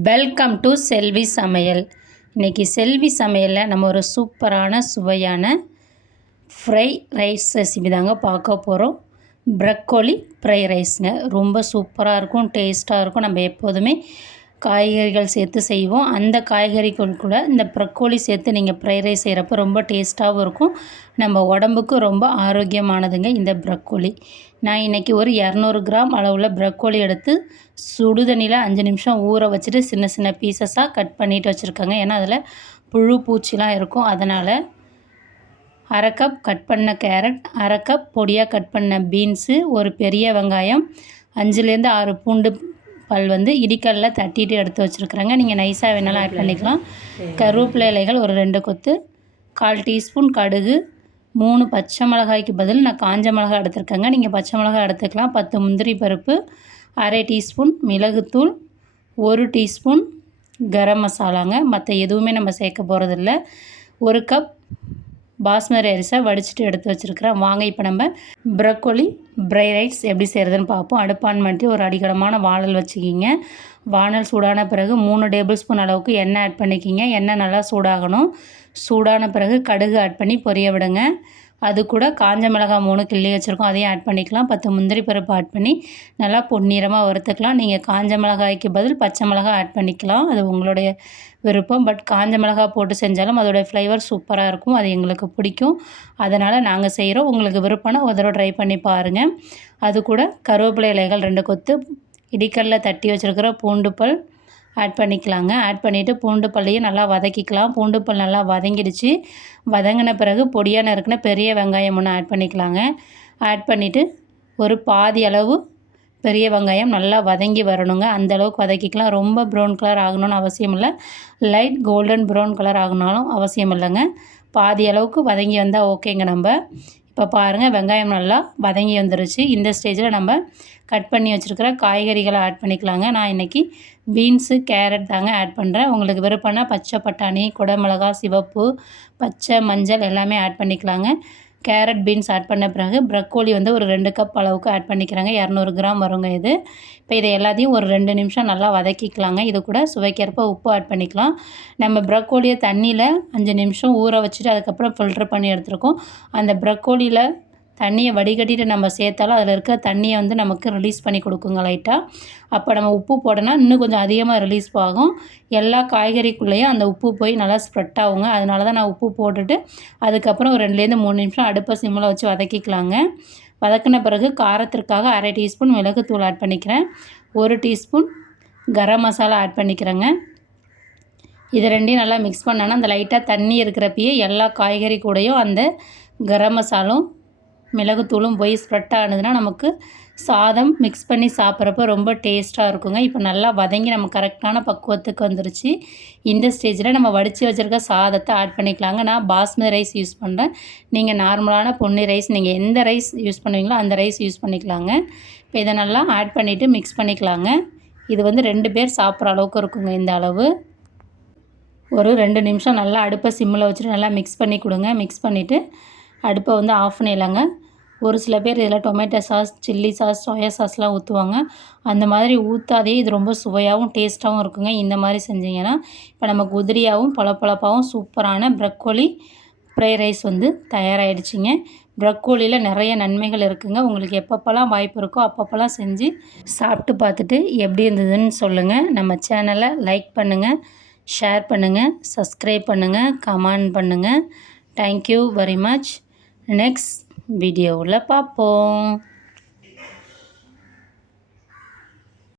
Welcome to செல்வி சமையல் இன்றைக்கி செல்வி சமையலில் நம்ம ஒரு சூப்பரான சுவையான ஃப்ரை ரைஸ் ரெசிபி தாங்க பார்க்க போகிறோம் ப்ரக்கோலி ஃப்ரை ரைஸ்ங்க ரொம்ப சூப்பராக இருக்கும் டேஸ்ட்டாக இருக்கும். நம்ம எப்போதுமே காய்கறிகள் சேர்த்து செய்வோம். அந்த காய்கறிகள் கூட இந்த ப்ரக்கோலி சேர்த்து நீங்கள் ஃப்ரை ரைஸ் செய்கிறப்ப ரொம்ப டேஸ்ட்டாகவும் இருக்கும். நம்ம உடம்புக்கும் ரொம்ப ஆரோக்கியமானதுங்க இந்த ப்ரக்கோலி. நான் இன்றைக்கி ஒரு இரநூறு கிராம் அளவில் ப்ரக்கோலி எடுத்து சுடுதண்ணியில் அஞ்சு நிமிஷம் ஊற வச்சுட்டு சின்ன சின்ன பீசஸாக கட் பண்ணிட்டு வச்சுருக்கேங்க. ஏன்னா அதில் புழு பூச்சிலாம் இருக்கும். அதனால் அரை கப் கட் பண்ண கேரட் அரை கப் பொடியாக கட் பண்ண பீன்ஸு ஒரு பெரிய வெங்காயம் அஞ்சுலேருந்து ஆறு பூண்டு பல் வந்து இடிக்கல்ல தட்டிட்டு எடுத்து வச்சுருக்குறேங்க. நீங்கள் நைஸாக வேணாலும் ஆட் பண்ணிக்கலாம். கருவேப்பிலை இலைகள் ஒரு ரெண்டு கொத்து கால் டீஸ்பூன் கடுகு மூணு பச்சை மிளகாய்க்கு பதில் நான் காஞ்ச மிளகாய் எடுத்துருக்கேங்க. நீங்கள் பச்சை மிளகாய் எடுத்துக்கலாம். பத்து முந்திரி பருப்பு அரை டீஸ்பூன் மிளகுத்தூள் ஒரு டீஸ்பூன் கரம் மசாலாங்க. மற்ற எதுவுமே நம்ம சேர்க்க போகிறதில்ல ஒரு கப் பாஸ்மதி அரிசை வடிச்சிட்டு எடுத்து வச்சுருக்கிறேன். வாங்க இப்போ நம்ம ப்ரக்கோலி ப்ரை ரைஸ் எப்படி செய்கிறதுன்னு பார்ப்போம். அடுப்பான் பண்ணிட்டு ஒரு அடிக்கடமான வானல் வச்சுக்கிங்க. வானல் சூடான பிறகு மூணு டேபிள் ஸ்பூன் அளவுக்கு எண்ணெய் ஆட் பண்ணிக்கிங்க. எண்ணெய் நல்லா சூடாகணும். சூடான பிறகு கடுகு ஆட் பண்ணி பொரிய விடுங்க. அது கூட காஞ்ச மிளகாய் மூணு கிள்ளி வச்சுருக்கோம். அதையும் ஆட் பண்ணிக்கலாம். பத்து முந்திரி பருப்பு ஆட் பண்ணி நல்லா பொன்னிறமாக வறுத்துக்கலாம். நீங்கள் காஞ்ச மிளகாய்க்கு பதில் பச்சை மிளகாய் ஆட் பண்ணிக்கலாம். அது உங்களுடைய விருப்பம். பட் காஞ்ச மிளகாய் போட்டு செஞ்சாலும் அதோடய ஃப்ளேவர் சூப்பராக இருக்கும். அது எங்களுக்கு பிடிக்கும். அதனால் நாங்கள் செய்கிறோம் உங்களுக்கு விருப்பம்னா ஒரு தடவை ட்ரை பண்ணி பாருங்கள் அது கூட கருவேப்பிலை இலைகள் ரெண்டு கொத்து இடிக்கல்ல தட்டி வச்சுருக்கிற பூண்டுப்பல் ஆட் பண்ணிக்கலாங்க. ஆட் பண்ணிவிட்டு பூண்டு பல்லையும் நல்லா வதக்கிக்கலாம். பூண்டு பல் நல்லா வதங்கிடுச்சு. வதங்கின பிறகு பொடியாக நறுக்கின பெரிய வெங்காயம் ஒன்று ஆட் பண்ணிக்கலாங்க. ஆட் பண்ணிவிட்டு ஒரு பாதி அளவு பெரிய வெங்காயம் நல்லா வதங்கி வரணுங்க. அந்த அளவுக்கு வதக்கிக்கலாம். ரொம்ப ப்ரௌன் கலர் ஆகணும்னு அவசியம் இல்லை. லைட் கோல்டன் ப்ரௌன் கலர் ஆகணும்னாலும் அவசியம் இல்லைங்க. பாதி அளவுக்கு வதங்கி வந்தால் ஓகேங்க நம்ம. இப்போ பாருங்கள் வெங்காயம் நல்லா வதங்கி வந்துருச்சு. இந்த ஸ்டேஜில் நம்ம கட் பண்ணி வச்சுருக்கிற காய்கறிகளை ஆட் பண்ணிக்கலாங்க. நான் இன்றைக்கி பீன்ஸு கேரட் தாங்க ஆட் பண்ணுறேன் உங்களுக்கு விருப்பம்னா பச்சை பட்டாணி குடமிளகா சிவப்பு பச்சை மஞ்சள் எல்லாமே ஆட் பண்ணிக்கலாங்க. கேரட் பீன்ஸ் ஆட் பண்ண பிறகு ப்ரக்கோலி வந்து ஒரு ரெண்டு கப் அளவுக்கு ஆட் பண்ணிக்கிறாங்க. இரநூறு கிராம் வருங்க இது. இப்போ இதை எல்லாத்தையும் ஒரு ரெண்டு நிமிஷம் நல்லா வதக்கிக்கலாங்க. இது கூட சுவைக்கிறப்ப உப்பு ஆட் பண்ணிக்கலாம். நம்ம ப்ரக்கோலியை தண்ணியில் அஞ்சு நிமிஷம் ஊற வச்சுட்டு அதுக்கப்புறம் ஃபில்ட்ரு பண்ணி எடுத்துருக்கோம். அந்த ப்ரக்கோலியில் தண்ணியை வடிகட்டிட்டு நம்ம சேர்த்தாலும் அதில் இருக்க தண்ணியை வந்து நமக்கு ரிலீஸ் பண்ணி கொடுக்குங்க லைட்டாக அப்போ நம்ம உப்பு போடனா இன்னும் கொஞ்சம் அதிகமாக ரிலீஸ் ஆகும். எல்லா காய்கறிக்குள்ளேயும் அந்த உப்பு போய் நல்லா ஸ்ப்ரெட் ஆகுங்க. அதனால தான் நான் உப்பு போட்டுட்டு அதுக்கப்புறம் ஒரு ரெண்டுலேருந்து மூணு நிமிஷம் அடுப்பை சிம்மில் வச்சு வதக்கிக்கலாங்க. வதக்கின பிறகு காரத்திற்காக அரை டீஸ்பூன் மிளகுத்தூள் ஆட் பண்ணிக்கிறேன். ஒரு டீஸ்பூன் கரம் மசாலா ஆட் பண்ணிக்கிறேங்க. இது ரெண்டையும் நல்லா மிக்ஸ் பண்ணோன்னா அந்த லைட்டாக தண்ணி இருக்கிறப்பயே எல்லா காய்கறி கூடயும் அந்த கரம் மசாலும் மிளகுத்தூளும் போய் ஸ்ப்ரெட் ஆனதுன்னா நமக்கு சாதம் மிக்ஸ் பண்ணி சாப்பிட்றப்ப ரொம்ப டேஸ்ட்டாக இருக்குங்க. இப்போ நல்லா வதங்கி நம்ம கரெக்டான பக்குவத்துக்கு வந்துருச்சு. இந்த ஸ்டேஜில் நம்ம வடித்து வச்சுருக்க சாதத்தை ஆட் பண்ணிக்கலாங்க. நான் பாஸ்மதி ரைஸ் யூஸ் பண்ணுறேன் நீங்கள் நார்மலான பொன்னி ரைஸ் நீங்கள் எந்த ரைஸ் யூஸ் பண்ணுவீங்களோ அந்த ரைஸ் யூஸ் பண்ணிக்கலாங்க. இப்போ இதை நல்லா ஆட் பண்ணிவிட்டு மிக்ஸ் பண்ணிக்கலாங்க. இது வந்து ரெண்டு பேர் சாப்பிட்ற அளவுக்கு இருக்குங்க இந்த அளவு. ஒரு ரெண்டு நிமிஷம் நல்லா அடுப்பை சிம்மில் வச்சுட்டு நல்லா மிக்ஸ் பண்ணி கொடுங்க. மிக்ஸ் பண்ணிவிட்டு அடுப்பை வந்து ஆஃப் பண்ணிடலாங்க. ஒரு சில பேர் இதில் tomato sauce chilli sauce soya சாஸ்லாம் ஊற்றுவாங்க. அந்த மாதிரி ஊற்றாதே இது ரொம்ப சுவையாகவும் டேஸ்ட்டாகவும் இருக்குங்க. இந்த மாதிரி செஞ்சிங்கன்னா இப்போ நமக்கு உதிரியாகவும் பளபளப்பாகவும் சூப்பரான ப்ரக்கோலி ஃப்ரை ரைஸ் வந்து தயாராகிடுச்சிங்க ப்ரக்கோலியில் நிறைய நன்மைகள் இருக்குங்க. உங்களுக்கு எப்பப்போல்லாம் வாய்ப்பு இருக்கோ அப்பப்போல்லாம் செஞ்சு சாப்பிட்டு பார்த்துட்டு எப்படி இருந்ததுன்னு சொல்லுங்கள் நம்ம சேனலை லைக் பண்ணுங்கள் ஷேர் பண்ணுங்கள் சப்ஸ்கிரைப் பண்ணுங்கள் கமெண்ட் பண்ணுங்கள் தேங்க்யூ வெரி மச் நெக்ஸ்ட் வீடியோவில் பார்ப்போம்